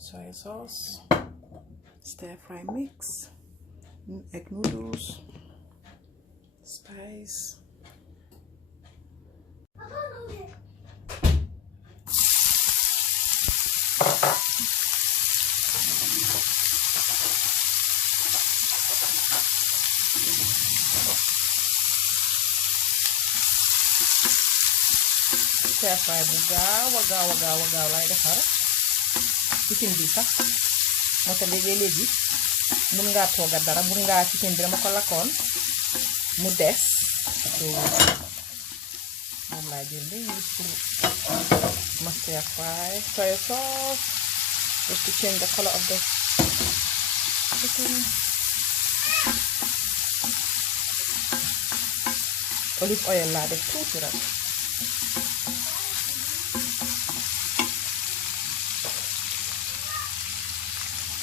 soy sauce, stir fry mix, egg noodles, spice. Stir fry bu gaaw lay defar chicken bi sax moo tax léegi mun ngaa tooga dara mun ngaa chicken bi dama ko lakkoon mu des so moom laa jël léegi pour ma stir fry soy sauce just to change the color of the chicken. Olive oil laa def tuuti rek.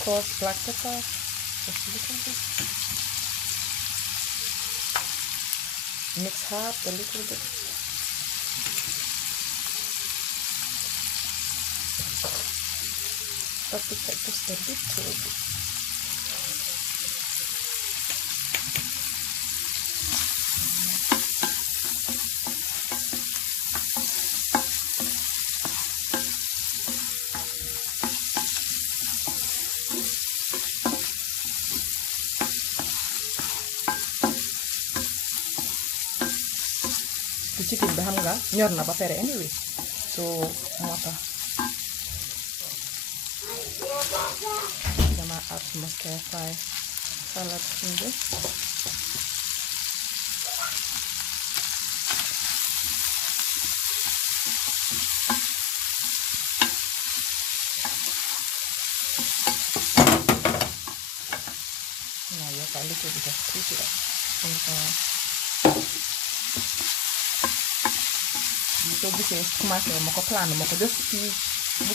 Coarse black pepper, just a little bit. Mix half a little bit. Paprika just a little bit. Chicken bi xam nga ñor na ba pare anyway so moo tax dama add suma stir fry salad bi naa yokk a little bit of tuuti rek soo gisee commencé ma ko plan ma ko def ci bu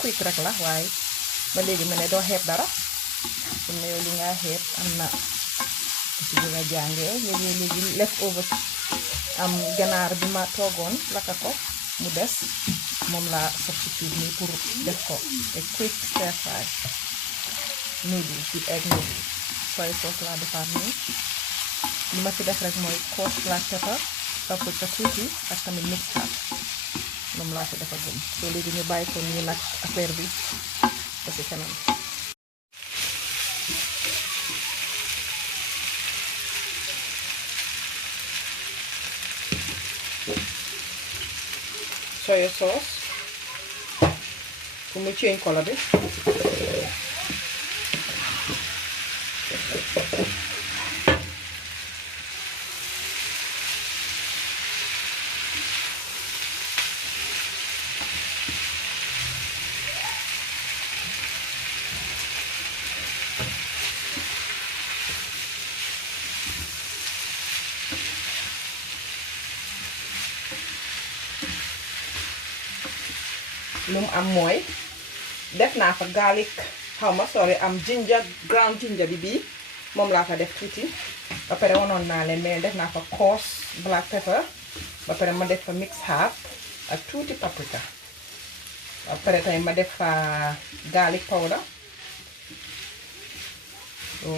quick rek la waaye ba léegi ma ne doo xeeb dara am na yow li nga xeeb am na ci bi nga jàngee léegi leftover am ganaar bi ma toogoon lakka ko mu des moom laa substitute nii pour def ko a quick stir fry noodles with egg noodles soy sauce laa defaat nii li ma ci def rek mooy coarse black pepper paprika tuuti ak tamit mix half moom laa fi dafa gëm so léegi ñu bàyyi ko nii nag affaire bi ba ci kanam. Soy sauce pour mu change color bi lu mu am mooy def naa fa garlic am ginger ground ginger bi bii moom laa fa def tuuti ba pare wanoon naa leen mais def naa fa coarse black pepper ba pare ma def fa mix half ak tuuti paprika ba pare tamit ma def fa garlic powder so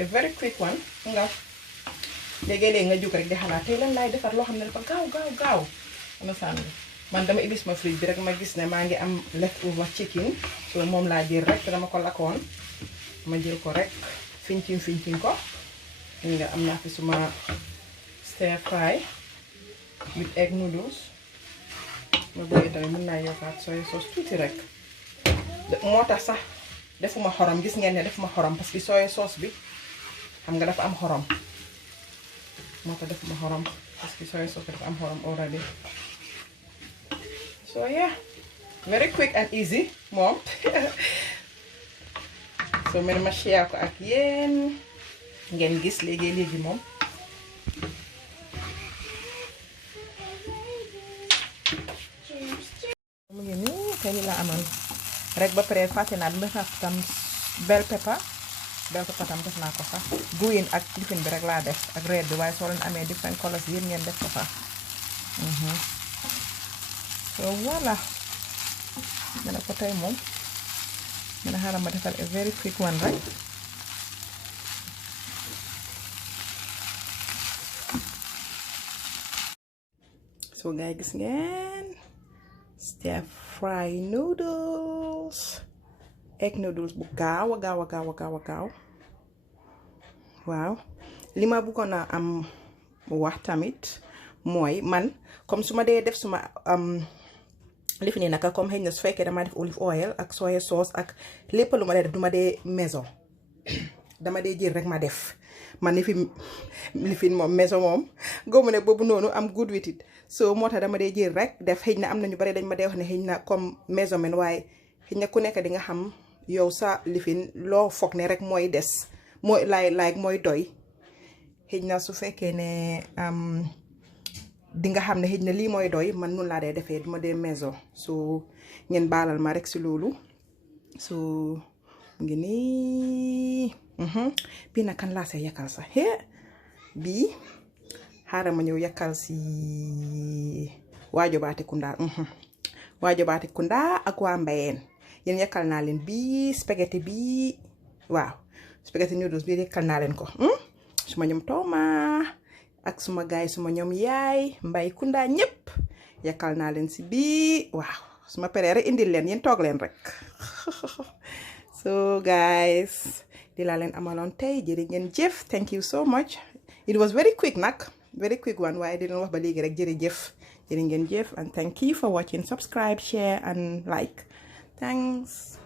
a very quick one nga léegi-léegi nga jóg rek di xalaat tey lan laay defar loo xam ne dafa gaaw ama sànni man dama ibis ma fridge bi rek ma gis ne maa ngi am leftover chicken so moom laa jël rek dama ko lakkoon ma jël ko rek fincin ko nga am naa fi suma stir fry with egg noodles ma bëgg tamit mën naa yokkaat soy sauce tuuti rek moo tax sax defuma xorom gis ngeen ne defuma xorom parce que soy sauce bi xam nga dafa am xorom moo tax defuma xorom parce que soy sauce dafa am xorom already. So yeah, very quick and easy moom so man ma share ko ak yéen ngeen gis léegi moom mu ngi nii te li la amoon rek ba pare fàtte naa def naa tam bell pepper tam def naa ko sax green ak lifin bi rek laa def ak red bi waaye soo leen amee different colors yéen ngeen def ko sax so voilà ma ne ko tey moom ma ne xaaral ma defal a very quick one rek. So guys, gis ngeen stir fry noodles, egg noodles bu gaaw a gaaw. Waaw li ma bëggoon a am wax tamit mooy man comme su ma dee def suma li fi nii naka comme xëy na su fekkee dama def olive oil ak soya sauce ak lépp lu ma dee def du ma dee maison dama dee jël rek ma def man li fi moom maison moom góobu ne boobu noonu am good with it so moo tax dama dee jël rek def xëy na am na ñu bari dañ ma dee wax ne xëy na comme maison men waaye xëy na ku nekk di nga xam yow sa lifin loo foog ne rek mooy des mooy mooy doy xëy na su fekkee ne di nga xam ne xëy na lii mooy doy man noonu laa dee defee duma dee maison so ngeen baalal ma rek si loolu so ngi nii bii nag kan laa see yakkal sax bii xaaral ma ñëw yakkal si waajo baati kunda ak waa mbayeen yéen yakkal naa leen bii spaghetti bii waaw spaghetti noodles bii yakkal naa leen ko suma ñoom tooma ak suma gaay suma ñoom yaay mbay kunda ñëpp yakkal naa leen si bii waaw suma peree rek indil leen yéen toog leen rek so guys di laa leen amaloon tey jërë ngeen jëf thank you so much it was very quick nag very quick one waaye di leen wax ba léegi rek jërëjëf jërë ngeen jëf and thank you for watching subscribe share and like thanks